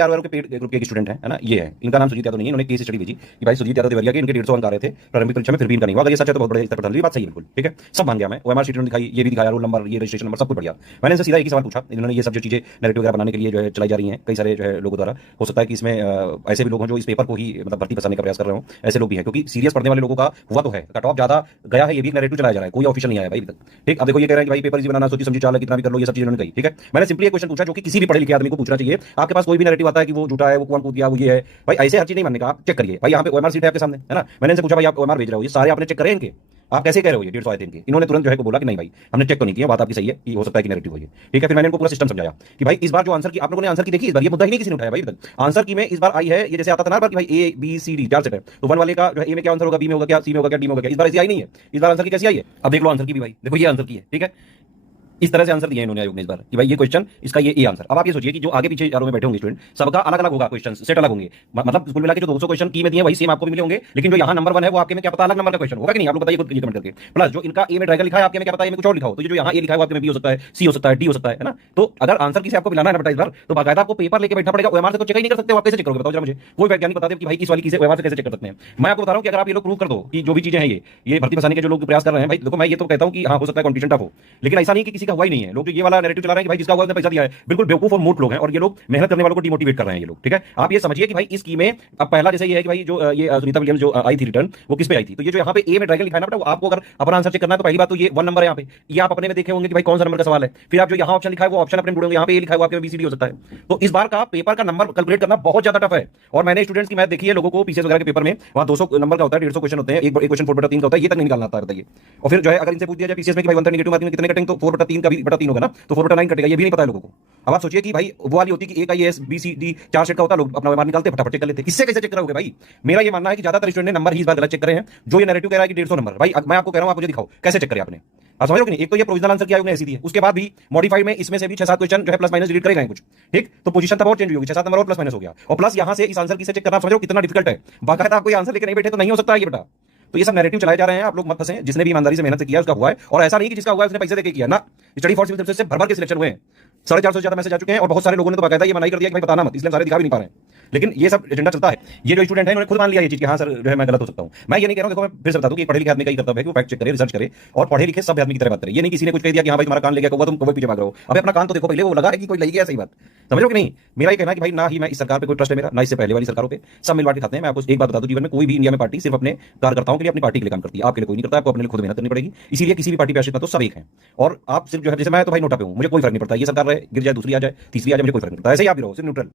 ROR के paid group के एक स्टूडेंट है ना, ये है, इनका नाम सुजीत यादव नहीं है। इन्होंने केस स्टडी भेजी कि भाई सुजीत यादव देवरिया के इनके 150 अंक आ रहे थे प्रारंभिक परीक्षा में, फिर भी इनका नहीं हुआ। अगर ये सच है तो बहुत बड़े स्तर पर बात सही है, बिल्कुल ठीक है, सब मान गया मैं। ओएमआर शीट दिखाई, ये भी दिखाया, रोल नंबर, ये रजिस्ट्रेशन नंबर, सब कुछ बढ़िया। मैंने इनसे सीधा एक ही सवाल पूछा, इन्होंने ये सब जो चीजें नैरेटिव वगैरह बनाने के लिए जो है चलाई जा रही हैं कई सारे जो है लोगों द्वारा, हो सकता है कि इसमें ऐसे भी लोग हों जो इस पेपर को ही मतलब भर्ती फंसाने का प्रयास कर रहे हो, ऐसे लोग भी हैं, क्योंकि सीरियस पढ़ने वाले लोगों का हुआ तो है, कट ऑफ ज्यादा गया है, ये भी नैरेटिव चलाया जा रहा है, कोई ऑफिशियल नहीं आया भाई अभी तक। ठीक, अब देखो ये कह रहे हैं कि भाई पेपर इजी बनाना, सोची समझी चाल है, कितना भी कर लो, ये सब चीजें उन्होंने कही। ठीक है, मैंने सिंपली एक क्वेश्चन पूछा जो कि किसी भी पढ़े लिखे आदमी को पूछना चाहिए। आपके पास कोई भी नैरेटिव आता है कि वो झूठा है, वो कौन कूद गया, वो ये है, भाई ऐसे हर चीज नहीं मानने का, आप चेक करिए। भाई यहाँ पे ओएमआर सीट है आपके सामने, है ना, मैंने इनसे पूछा भाई आप ओएमआर भेज रहे हो, ये सारे आपने चेक करे इनके, आप कैसे कह रहे हो ये 150 आए थे इनके? इन्होंने तुरंत जो है को बोला कि नहीं भाई हमने चेक तो नहीं किया, बात आपकी सही है कि हो सकता है कि नैरेटिव हो ये। ठीक है, फिर मैंने इनको पूरा सिस्टम समझाया कि भाई इस बार जो आंसर की आप लोगों ने आंसर की देखी, इस बार ये मुद्दा ही नहीं किसी ने उठाया भाई तक। आंसर की में इस बार आई है, ये जैसे आता था ना कि भाई A B C D 4 set है, तो 1 वाले का जो है ए में क्या आंसर होगा, बी में होगा क्या, सी में होगा क्या, डी में होगा क्या, इस बार ऐसी आई नहीं है। इस बार आंसर की कैसी आई है, अब देख लो आंसर की भी, भाई देखो ये आंसर की है। ठीक है, इस तरह से आंसर दिए इन्होंने आयोग ने इस बार कि भाई ये क्वेश्चन इसका ये आंसर। अब आप ये सोचिए कि जो आगे पीछे चारों में बैठे होंगे स्टूडेंट, सबका अलग अलग होगा, क्वेश्चन सेट अलग होंगे, मतलब कुल मिला के जो 200 क्वेश्चन की में दिए वही सेम आपको भी मिले होंगे, लेकिन जो यहाँ नंबर 1 है वो आपके में क्या पता अलग नंबर का क्वेश्चन होगा कि नहीं, आप लोग बताइए खुद ये कमेंट करके। प्लस जो इनका ए में ड्रैगन लिखा है आपके में क्या पता ए में कुछ और लिखा हो, तो ये जो यहाँ ए लिखा है आपके में बी हो सकता है, सी हो सकता है, डी हो सकता है ना। तो अगर आंसर किसी आपको मिलाना है ना इस बार, तो बाकायदा आपको पेपर लेके बैठना पड़ेगा। ओएमआर से तो चेक ही नहीं कर सकते, आप कैसे चेक करोगे बताओ जरा मुझे, कोई वैज्ञानिक बताते कि भाई इस वाली चीजें ओएमआर से कैसे चेक कर सकते हैं। मैं आपको बता रहा हूँ कि अगर आप ये लोग प्रूव कर दो कि जो भी चीजें हैं ये भर्ती फंसाने के जो लोग प्रयास कर रहे हैं, भाई देखो मैं ये तो कहता हूँ कि हाँ हो सकता है कॉम्पिटिशन टफ हो, लेकिन ऐसा नहीं कि किसी का हुआ ही नहीं है। लोग ये वाला नैरेटिव चला रहे हैं कि भाई जिसका हुआ उसने पैसा दिया है, बिल्कुल बेवकूफ और मूर्ख लोग हैं, और ये लोग मेहनत करने वालों को डिमोटिवेट कर रहे हैं ये लोग। ठीक है, आप ये समझिए कि भाई इस स्कीम में अब पहला जैसे ये है कि भाई जो ये सुनीता विलियम्स जो आई थी रिटर्न, वो किस पे आई थी, तो ये जो यहाँ पे ए में ड्रैगन लिखा है ना, वो आपको अगर अपना आंसर चेक करना है तो पहली बात तो ये 1 नंबर है यहाँ पे, ये आप अपने में देखे होंगे कि भाई कौन सा नंबर का सवाल है। फिर आप जो यहाँ ऑप्शन लिखा है वो ऑप्शन अपने ढूंढेंगे, यहाँ पे ए लिखा है वो आपके बीसीडी हो सकता है। तो इस बार का पेपर का नंबर कैलकुलेट करना बहुत ज्यादा टफ है, और मैंने स्टूडेंट्स की मैथ देखी है, लोगों को पीसीएस वगैरह के पेपर में वहाँ 200 नंबर का होता है, 150 क्वेश्चन होते हैं, एक क्वेश्चन 4/3 का होता है, ये तक नहीं निकालना आता है बताइए। और फिर जो है अगर इनसे पूछ दिया जाए पीसीएस में कि भाई 1 नेगेटिव मार्किंग में कितने कटेंगे, तो 4/3 का भी 3 होगा ना, तो 4/9 कटेगा, ये भी नहीं पता है लोगों को। अब आप सोचिए कि भाई वो वाली होती कि ए का ये बी सी डी 4 सेट का होता, लोग अपना ओएमआर निकालते फटाफट चेक कर लेते, इससे कैसे चेक करोगे भाई। मेरा ये मानना है कि ज्यादातर स्टूडेंट ने नंबर ही इस बार गलत चेक करे हैं। जो ये नैरेटिव कह रहा है कि 150 नंबर, भाई मैं आपको कह रहा हूं, आप मुझे दिखाओ कैसे चेक करे आपने, आप समझ रहे हो कि नहीं। एक तो ये प्रोविजनल आंसर की आयोग ने ऐसी दी है, उसके बाद भी मॉडिफाइड में इसमें से भी 6-7 क्वेश्चन जो है प्लस माइनस डिलीट करे गए कुछ। ठीक, तो पोजीशन तब और चेंज होगी, 6-7 नंबर और प्लस माइनस हो गया, और प्लस यहां से इस आंसर की से चेक करना, समझ रहे हो कितना डिफिकल्ट है। बाकायदा आप कोई आंसर लेके नहीं बैठे तो नहीं हो सकता ये बेटा। तो ये सब नैरेटिव चलाए जा रहे हैं, आप लोग मत फंसे। जिसने भी ईमानदारी से मेहनत से किया उसका हुआ है, और ऐसा नहीं कि जिसका हुआ है उसने पैसे देके किया ना। स्टडी फॉर सिविल सर्विसेज से भर के सिलेक्शन हुए हैं, 450 से ज्यादा मैसेज आ चुके हैं, और बहुत सारे लोगों ने तो बाकायदा ये मनाही कर दिया कि भाई बताना मत, इसलिए सारे दिखा भी नहीं पा रहे हैं। लेकिन ये सब एजेंडा चलता है। ये जो स्टूडेंट है इन्होंने खुद मान लिया ये चीज कि हाँ सर जो है मैं गलत हो सकता हूं। मैं ये नहीं कह रहा हूं, देखो मैं फिर से बता दूं कि पढ़े लिखे आदमी का ही कर्तव्य है कि वो फैक्ट चेक करे, रिसर्च करे, और पढ़े लिखे सब आदमी की तरह बात करे। ये नहीं किसी ने कुछ कह दिया कि हाँ भाई तुम्हारा कान ले गया कौवा, तुम कौवे पीछे भाग रहे हो। अबे अपना कान तो देखो पहले, वो लगा है कि कोई ले गया, सही बात समझो कि नहीं। मेरा ये कहना है कि भाई ना ही मैं इस सरकार पे कोई ट्रस्ट है मेरा, ना इससे पहले वाली सरकारों पे, सब मिलवा के खाते हैं। मैं आपको एक बात बता दूं, जीवन में कोई भी इंडिया में पार्टी सिर्फ अपने कार्यकर्ताओं के लिए, अपनी पार्टी के लिए काम करती है, आपके लिए कोई नहीं करता। आपको अपने लिए खुद मेहनत करनी पड़ेगी, इसीलिए किसी भी पार्टी पे आश्रित मत हो, सब एक है। और आप सिर्फ जो है, जैसे मैं तो भाई नोटा पे हूं, मुझे कोई फर्क नहीं पड़ता, ये सरकार रहे गिर जाए, दूसरी आ जाए, तीसरी आ जाए, मुझे कोई फर्क नहीं पड़ता, ऐसे ही आप भी रहो सिर्फ न्यूट्रल।